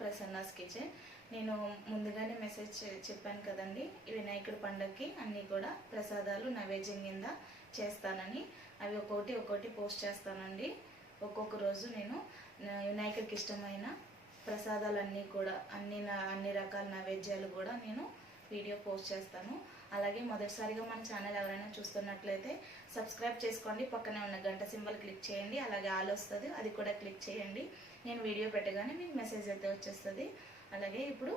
Prasanna's kitchen. నేను ముందుగానే message చెప్పాను కదండి, వినాయకుడి పండగకి అన్నీ కూడా ప్రసాదాలు నైవేద్యం కింద చేస్తానని. అవి ఒక్కొక్కటి పోస్ట్ చేస్తానండి. ఒక్కొక్క రోజు నేను వినాయకుడికి ఇష్టమైన ప్రసాదాలన్నీ కూడా అన్ని రకాల నైవేద్యాలు కూడా నేను వీడియో పోస్ట్ చేస్తాను. అలాగే మొదటిసారిగా మన ఛానల్ ఎవరైనా చూస్తున్నట్లయితే సబ్స్క్రైబ్ చేసుకోండి, పక్కనే ఉన్న గంట సింబల్ క్లిక్ చేయండి, అలాగే ఆల్ వస్తుంది అది కూడా క్లిక్ చేయండి. నేను వీడియో పెట్టగానే మీకు మెసేజ్ అయితే వచ్చేస్తుంది. అలాగే ఇప్పుడు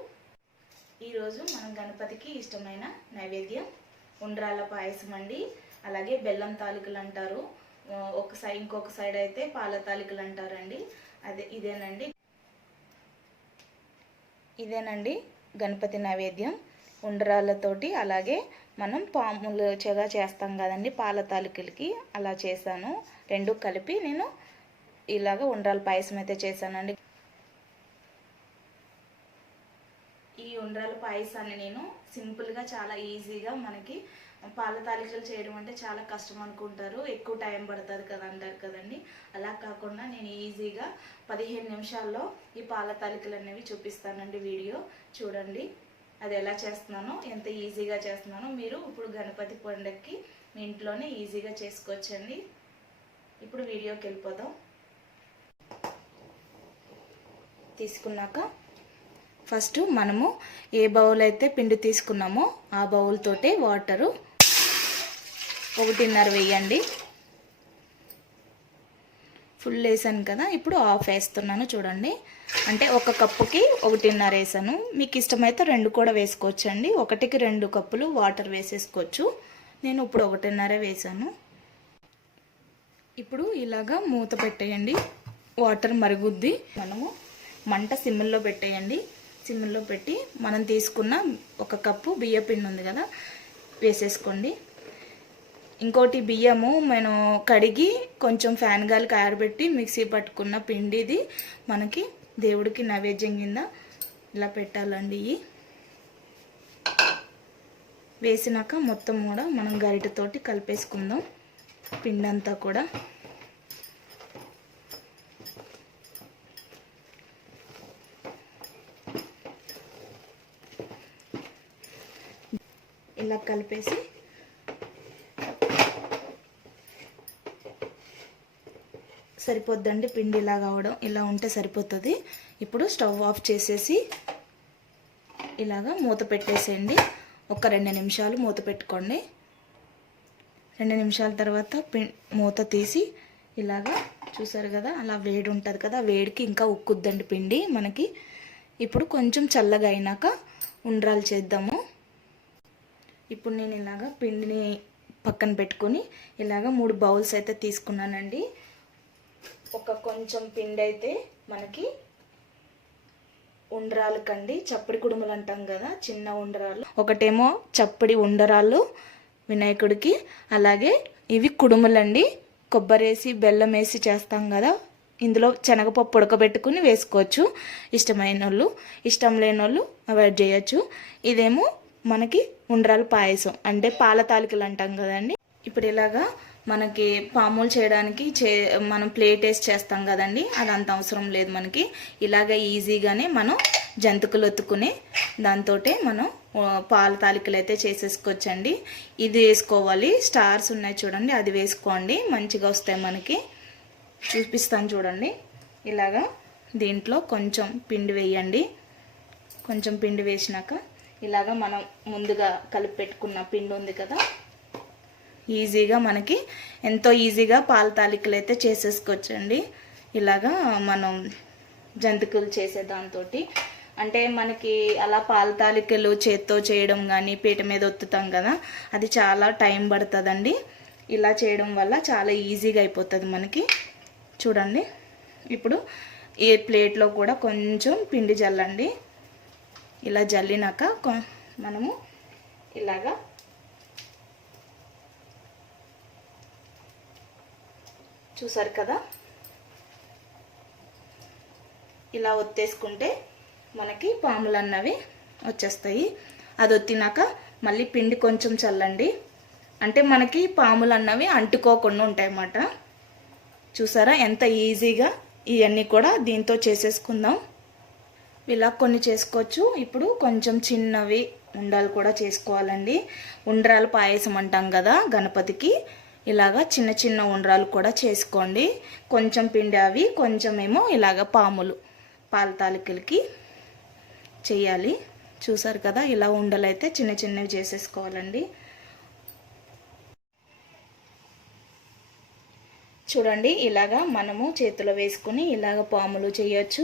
ఈరోజు మనం గణపతికి ఇష్టమైన నైవేద్యం ఉండ్రాళ్ళ పాయసం అండి. అలాగే బెల్లం తాలికలు అంటారు, ఇంకొక సైడ్ అయితే పాల తాలికలు అంటారండి. ఇదేనండి గణపతి నైవేద్యం ఉండ్రాళ్ళతోటి. అలాగే మనం పాములుగా చేస్తాం కదండి పాల తాలికలకి, అలా చేశాను. రెండు కలిపి నేను ఇలాగ ఉండ్రాళ్ళ పాయసం అయితే చేశానండి. ఈ ఉండ్రాళ్ళ పాయసాన్ని నేను సింపుల్గా చాలా ఈజీగా, మనకి పాల తాలికలు చేయడం అంటే చాలా కష్టం అనుకుంటారు, ఎక్కువ టైం పడుతుంది కదా అంటారు కదండి. అలా కాకుండా నేను ఈజీగా 15 నిమిషాల్లో ఈ పాల తాలికలు అనేవి చూపిస్తానండి. వీడియో చూడండి, అది ఎలా చేస్తున్నానో, ఎంత ఈజీగా చేస్తున్నానో మీరు ఇప్పుడు గణపతి పండుగకి మీ ఇంట్లోనే ఈజీగా చేసుకోవచ్చండి. ఇప్పుడు వీడియోకి వెళ్ళిపోదాం. తీసుకున్నాక ఫస్ట్ మనము ఏ బౌల్ అయితే పిండి తీసుకున్నామో ఆ బౌల్ తోటే వాటరు 1.5 వేయండి. ఫుల్ వేసాను కదా, ఇప్పుడు హాఫ్ వేస్తున్నాను చూడండి. అంటే ఒక కప్పుకి 1.5 వేసాను. మీకు ఇష్టమైతే 2 కూడా వేసుకోవచ్చండి. 1కి 2 కప్పులు వాటర్ వేసేసుకోవచ్చు. నేను ఇప్పుడు 1.5 వేసాను. ఇప్పుడు ఇలాగా మూత పెట్టేయండి, వాటర్ మరుగుద్ది. మనము మంట సిమ్లో పెట్టేయండి. సిమ్లో పెట్టి మనం తీసుకున్న 1 కప్పు బియ్య పిండి ఉంది కదా వేసేసుకోండి. ఇంకోటి బియ్యము మనం కడిగి కొంచెం ఫ్యాన్ గాలికి ఆరబెట్టి మిక్సీ పట్టుకున్న పిండి, ఇది మనకి దేవుడికి నైవేద్యం కింద ఇలా పెట్టాలండి. వేసినాక మొత్తం కూడా మనం గరిటెతోటి కలిపేసుకుందాం పిండి అంతా కూడా. ఇలా కలిపేసి సరిపోద్దండి. పిండి ఇలా కావడం, ఇలా ఉంటే సరిపోతుంది. ఇప్పుడు స్టవ్ ఆఫ్ చేసేసి ఇలాగా మూత పెట్టేసేయండి. ఒక 2 నిమిషాలు మూత పెట్టుకోండి. 2 నిమిషాల తర్వాత మూత తీసి ఇలాగా చూసారు కదా, అలా వేడి ఉంటుంది కదా, వేడికి ఇంకా ఉక్కుద్దండి పిండి మనకి. ఇప్పుడు కొంచెం చల్లగా అయినాక ఉండ్రాలు చేద్దాము. ఇప్పుడు నేను ఇలాగా పిండిని పక్కన పెట్టుకొని ఇలాగా 3 బౌల్స్ అయితే తీసుకున్నానండి. కొంచెం పిండి అయితే మనకి ఉండ్రాలకండి, చప్పడి కుడుములు అంటాం కదా, చిన్న ఉండ్రాలు. ఒకటేమో చప్పడి ఉండ్రాలు వినాయకుడికి, అలాగే ఇవి కుడుములండి. కొబ్బరి వేసి బెల్లం వేసి చేస్తాం కదా, ఇందులో శనగపప్పు ఉడకబెట్టుకుని వేసుకోవచ్చు. ఇష్టమైన వాళ్ళు, ఇష్టం లేని వాళ్ళు అవాయిడ్ చేయొచ్చు. ఇదేమో మనకి ఉండ్రాల పాయసం అంటే పాల తాలికలు అంటాం కదండి. ఇప్పుడు ఇలాగా మనకి పాములు చేయడానికి మనం ప్లేట్ వేసి చేస్తాం కదండి, అదంత అవసరం లేదు మనకి. ఇలాగ ఈజీగానే మనం జంతికలు ఒత్తుకునే దాంతో మనం పాల తాలికలు అయితే చేసేసుకోవచ్చండి. ఇది వేసుకోవాలి, స్టార్స్ ఉన్నాయి చూడండి, అది వేసుకోండి, మంచిగా వస్తాయి మనకి. చూపిస్తాను చూడండి. ఇలాగా దీంట్లో కొంచెం పిండి వేయండి. కొంచెం పిండి వేసినాక ఇలాగా మనం ముందుగా కలిపి పెట్టుకున్న పిండి ఉంది కదా, ఈజీగా మనకి ఎంతో ఈజీగా పాల తాలికలు అయితే చేసేసుకోవచ్చండి. ఇలాగా మనం జంతికలు చేసే దాంతో, అంటే మనకి అలా పాల తాలికలు చేత్తో చేయడం కానీ పీట మీద ఒత్తుతాం కదా, అది చాలా టైం పడుతుందండి. ఇలా చేయడం వల్ల చాలా ఈజీగా అయిపోతుంది మనకి. చూడండి, ఇప్పుడు ఈ ప్లేట్లో కూడా కొంచెం పిండి జల్లండి. ఇలా జల్లినాక మనము ఇలాగా చూసారు కదా, ఇలా ఒత్తేసుకుంటే మనకి పాములు అన్నవి వచ్చేస్తాయి. అది ఒత్తినాక మళ్ళీ పిండి కొంచెం చల్లండి, అంటే మనకి పాములు అన్నవి అంటుకోకుండా ఉంటాయన్నమాట. చూసారా ఎంత ఈజీగా ఇవన్నీ కూడా దీంతో చేసేసుకుందాం. ఇలా కొన్ని చేసుకోవచ్చు. ఇప్పుడు కొంచెం చిన్నవి ఉండ్రాలు కూడా చేసుకోవాలండి. ఉండ్రాలు పాయసం అంటాం కదా గణపతికి, ఇలాగా చిన్న చిన్న ఉండ్రాలు కూడా చేసుకోండి. కొంచెం పిండి అవి, కొంచెం ఏమో ఇలాగ పాములు పాల తాలికలకి చేయాలి. చూసారు కదా, ఇలా ఉండలు అయితే చిన్న చిన్నవి చేసేసుకోవాలండి. చూడండి, ఇలాగా మనము చేతిలో వేసుకుని ఇలాగ పాములు చేయొచ్చు.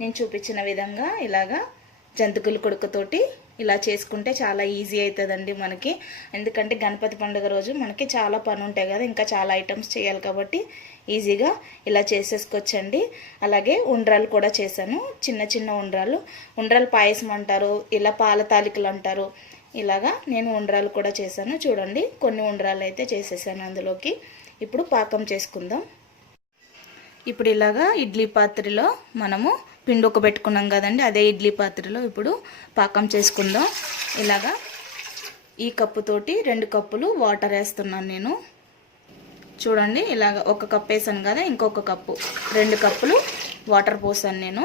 నేను చూపించిన విధంగా ఇలాగా జంతికల కొడుకుతోటి ఇలా చేసుకుంటే చాలా ఈజీ అవుతుందండి మనకి. ఎందుకంటే గణపతి పండుగ రోజు మనకి చాలా పని ఉంటాయి కదా, ఇంకా చాలా ఐటమ్స్ చేయాలి కాబట్టి ఈజీగా ఇలా చేసేసుకోవచ్చండి. అలాగే ఉండ్రాలు కూడా చేశాను, చిన్న చిన్న ఉండ్రాలు పాయసం అంటారు, ఇలా పాల తాలికలు అంటారు. ఇలాగా నేను ఉండ్రాలు కూడా చేశాను. చూడండి, కొన్ని ఉండ్రాలు అయితే చేసేసాను అందులోకి. ఇప్పుడు పాకం చేసుకుందాం. ఇప్పుడు ఇలాగా ఇడ్లీ పాత్రలో మనము పిండి పెట్టుకున్నాం కదండి, అదే ఇడ్లీ పాత్రలో ఇప్పుడు పాకం చేసుకుందాం. ఇలాగా ఈ కప్పుతోటి 2 కప్పులు వాటర్ వేస్తున్నాను నేను. చూడండి, ఇలాగ 1 కప్పు వేసాను కదా, ఇంకొక కప్పు 2 కప్పులు వాటర్ పోసాను నేను.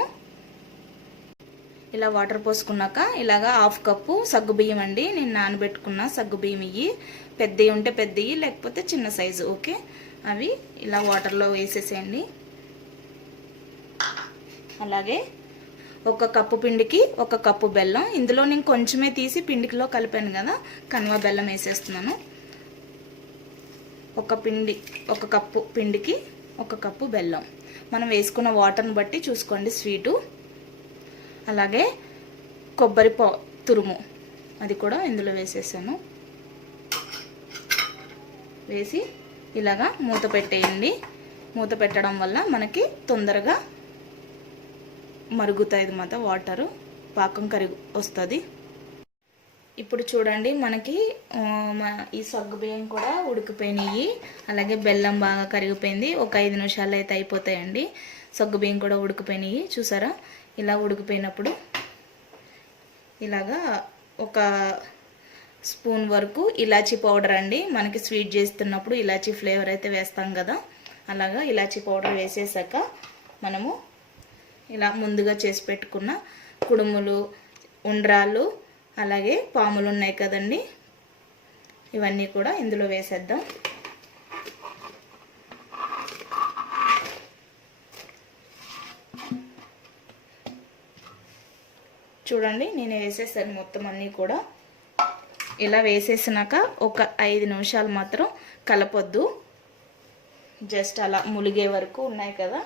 ఇలా వాటర్ పోసుకున్నాక ఇలాగా 1/2 కప్పు సగ్గుబియ్యం అండి, నేను నానబెట్టుకున్న సగ్గుబియ్యం. ఇవి పెద్దవి ఉంటే పెద్దవి, లేకపోతే చిన్న సైజు ఓకే. అవి ఇలా వాటర్లో వేసేసేయండి. అలాగే 1 కప్పు పిండికి 1 కప్పు బెల్లం. ఇందులో నేను కొంచెమే తీసి పిండికిలో కలిపాను కదా, కనుమ బెల్లం వేసేస్తున్నాను. 1 కప్పు పిండికి 1 కప్పు బెల్లం. మనం వేసుకున్న వాటర్ని బట్టి చూసుకోండి స్వీటు. అలాగే కొబ్బరి తురుము అది కూడా ఇందులో వేసేసాను. వేసి ఇలాగా మూత పెట్టేయండి. మూత పెట్టడం వల్ల మనకి తొందరగా మరుగుతాయి అన్నమాట, వాటరు పాకం కరిగి వస్తుంది. ఇప్పుడు చూడండి, మనకి ఈ సగ్గుబియ్యం కూడా ఉడికిపోయినాయి. అలాగే బెల్లం బాగా కరిగిపోయింది. ఒక 5 నిమిషాలు అయితే అయిపోతాయండి. సగ్గుబియ్యం కూడా ఉడికిపోయినాయి. చూసారా, ఇలా ఉడికిపోయినప్పుడు ఇలాగా 1 స్పూన్ వరకు ఇలాచీ పౌడర్ అండి. మనకి స్వీట్ చేస్తున్నప్పుడు ఇలాచీ ఫ్లేవర్ అయితే వేస్తాం కదా, అలాగా ఇలాచీ పౌడర్ వేసేసాక మనము ఇలా ముందుగా చేసి పెట్టుకున్న కుడుములు, ఉండ్రాలు, అలాగే పాములు ఉన్నాయి కదండి, ఇవన్నీ కూడా ఇందులో వేసేద్దాం. చూడండి, నేను వేసేసాను మొత్తం అన్నీ కూడా. ఇలా వేసేసినాక ఒక 5 నిమిషాలు మాత్రం కలపొద్దు, జస్ట్ అలా ములిగే వరకు ఉన్నాయి కదా,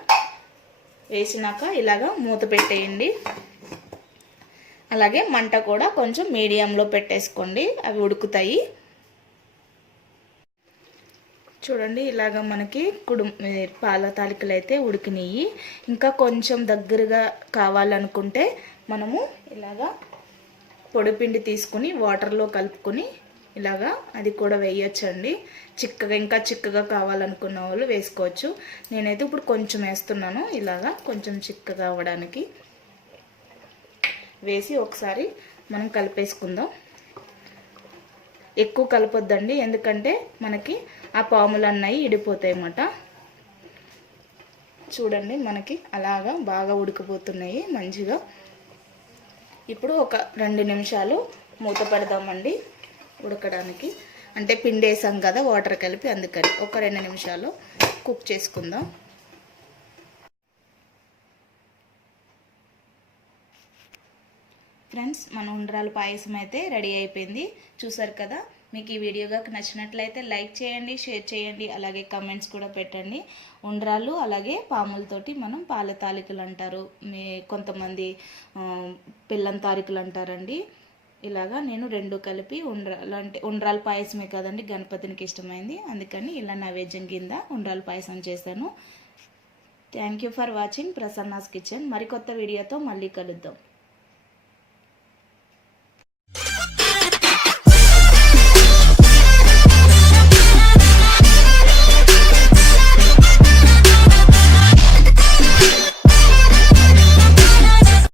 వేసినాక ఇలాగా మూత పెట్టేయండి. అలాగే మంట కూడా కొంచెం మీడియంలో పెట్టేసుకోండి, అవి ఉడుకుతాయి. చూడండి, ఇలాగ మనకి పాల తాలికలు అయితే ఉడికినాయి. ఇంకా కొంచెం దగ్గరగా కావాలనుకుంటే మనము ఇలాగా పొడిపిండి తీసుకుని వాటర్లో కలుపుకొని ఇలాగా అది కూడా వేయొచ్చండి. ఇంకా చిక్కగా కావాలనుకున్న వాళ్ళు వేసుకోవచ్చు. నేనైతే ఇప్పుడు కొంచెం వేస్తున్నాను, ఇలాగా కొంచెం చిక్కగా అవ్వడానికి. వేసి ఒకసారి మనం కలిపేసుకుందాం. ఎక్కువ కలపొద్దండి, ఎందుకంటే మనకి ఆ పాములు అన్నవి ఇడిపోతాయి అన్నమాట. చూడండి, మనకి అలాగా బాగా ఉడికిపోతున్నాయి మంచిగా. ఇప్పుడు ఒక 2 నిమిషాలు మూత పెడదామండి ఉడకడానికి. అంటే పిండి వేసాం కదా వాటర్ కలిపి, అందుకని ఒక 2 నిమిషాలు కుక్ చేసుకుందాం. ఫ్రెండ్స్, మన ఉండ్రాలు పాయసం అయితే రెడీ అయిపోయింది. చూసారు కదా, మీకు ఈ వీడియో నచ్చినట్లయితే లైక్ చేయండి, షేర్ చేయండి, అలాగే కమెంట్స్ కూడా పెట్టండి. ఉండ్రాలు అలాగే పాములతోటి మనం పాల తాలికలు అంటారు, కొంతమంది బెల్లం తాలికలు అంటారండి. ఇలాగా నేను 2 కలిపి ఉండ్రాల పాయసమే కదండి గణపతినికి ఇష్టమైంది, అందుకని ఇలా నైవేద్యం కింద ఉండ్రాల పాయసం చేశాను. Thank you for watching Prasanna's kitchen. మరికొత్త వీడియోతో మళ్ళీ కలుద్దాం.